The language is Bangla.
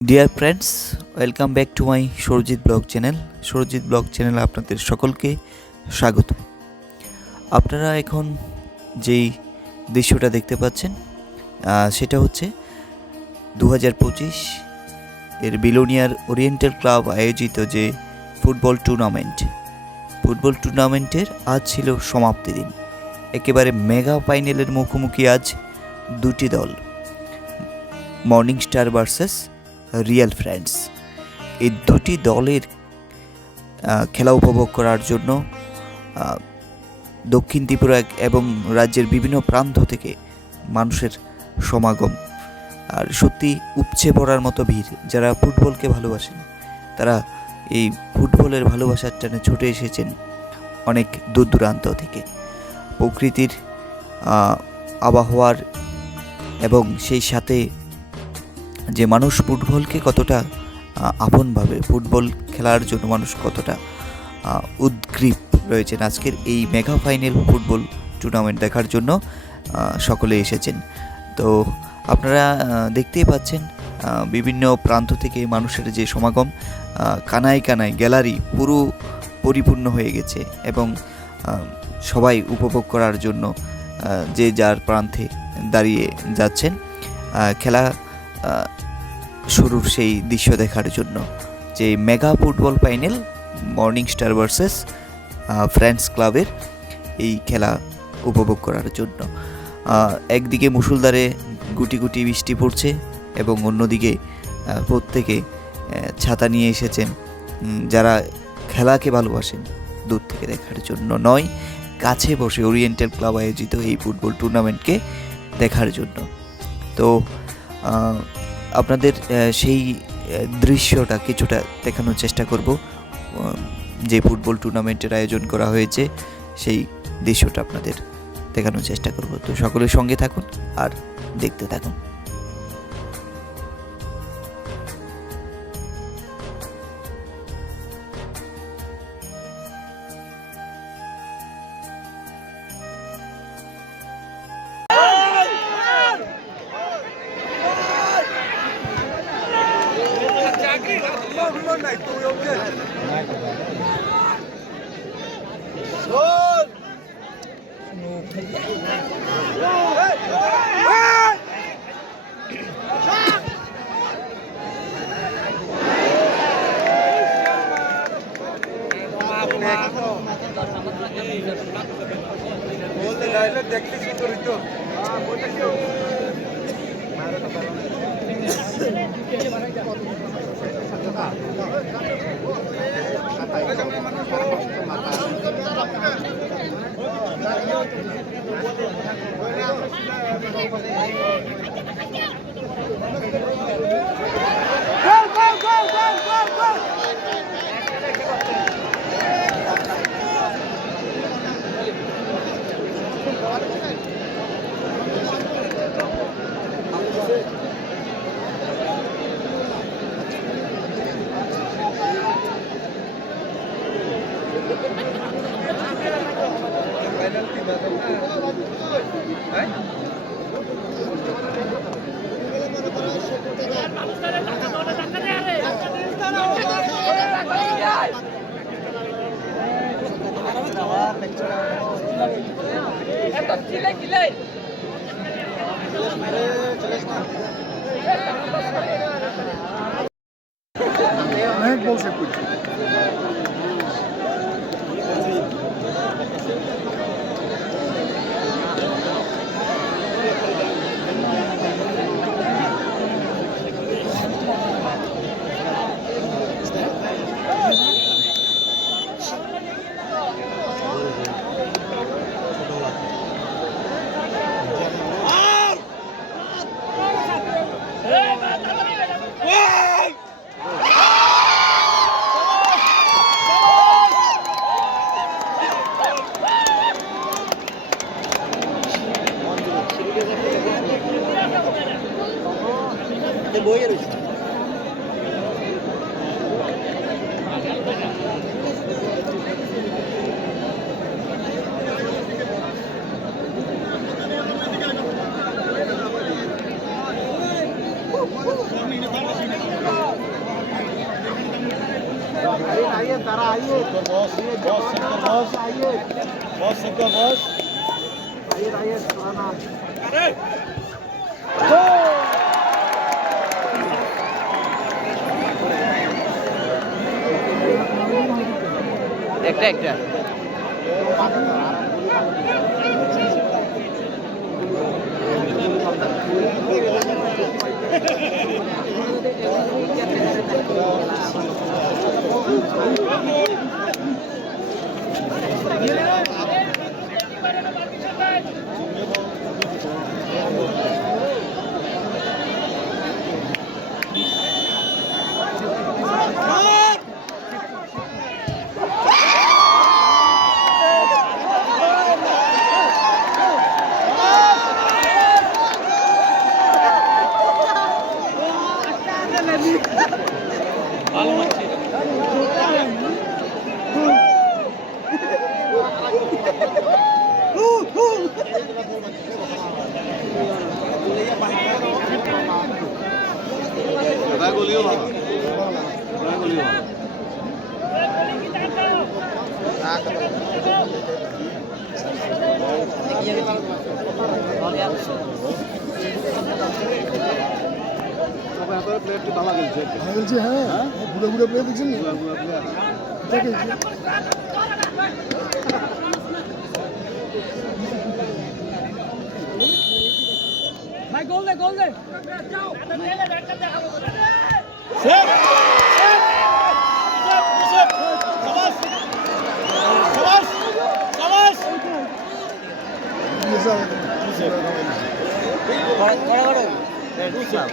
Dear friends, welcome back to my Sarajit blog channel. Sarajit blog চ্যানেলে আপনাদের সকলকে স্বাগত। আপনারা এখন যেই দৃশ্যটা দেখতে পাচ্ছেন সেটা হচ্ছে 2025 এর বিলোনিয়ার ওরিয়েন্টাল ক্লাব আয়োজিত যে ফুটবল টুর্নামেন্টের আজ ছিল সমাপ্তি দিন। একেবারে মেগা ফাইনালের মুখোমুখি আজ দুটি দল, morning star versus real friends. এই দুটি দলের খেলা উপভোগ করার জন্য দক্ষিণ ত্রিপুরা এবং রাজ্যের বিভিন্ন প্রান্ত থেকে মানুষের সমাগম। আর সত্যি উপচে পড়ার মতো ভিড়। যারা ফুটবলকে ভালোবাসেন তারা এই ফুটবলের ভালোবাসার টানে ছুটে এসেছেন অনেক দূর দূরান্ত থেকে। প্রকৃতির আবহাওয়ার এবং সেই সাথে যে মানুষ ফুটবলকে কতটা আপনভাবে, ফুটবল খেলার জন্য মানুষ কতটা উদ্গ্রীব রয়েছেন, আজকের এই মেগা ফাইনাল ফুটবল টুর্নামেন্ট দেখার জন্য সকলে এসেছেন। তো আপনারা দেখতেই পাচ্ছেন বিভিন্ন প্রান্ত থেকে মানুষের যে সমাগম, কানায় কানায় গ্যালারি পুরো পরিপূর্ণ হয়ে গেছে এবং সবাই উপভোগ করার জন্য যে যার প্রান্তে দাঁড়িয়ে যাচ্ছেন খেলা শুরুর সেই দৃশ্য দেখার জন্য। যে mega football final morning star versus friends ক্লাবের এই খেলা উপভোগ করার জন্য। একদিকে মুষলধারে গুটি গুটি বৃষ্টি পড়ছে এবং অন্যদিকে প্রত্যেকে ছাতা নিয়ে এসেছেন যারা খেলাকে ভালোবাসেন দূর থেকে দেখার জন্য নয়, কাছে বসে ওরিয়েন্টাল ক্লাব আয়োজিত এই ফুটবল টুর্নামেন্টকে দেখার জন্য। তো আপনাদের সেই দৃশ্যটা কিছুটা দেখানোর চেষ্টা করব। যে ফুটবল টুর্নামেন্টের আয়োজন করা হয়েছে সেই দৃশ্যটা আপনাদের দেখানোর চেষ্টা করব। তো সকলের সঙ্গে থাকুন আর দেখতে থাকুন। দেখতে সুন্দর হইতো। বলছে একটা একটা হ্যাঁ বুড়ো বুড়ো প্লেয়ার দেখছেন ভাই গোল দে গোল দে Yes, sir.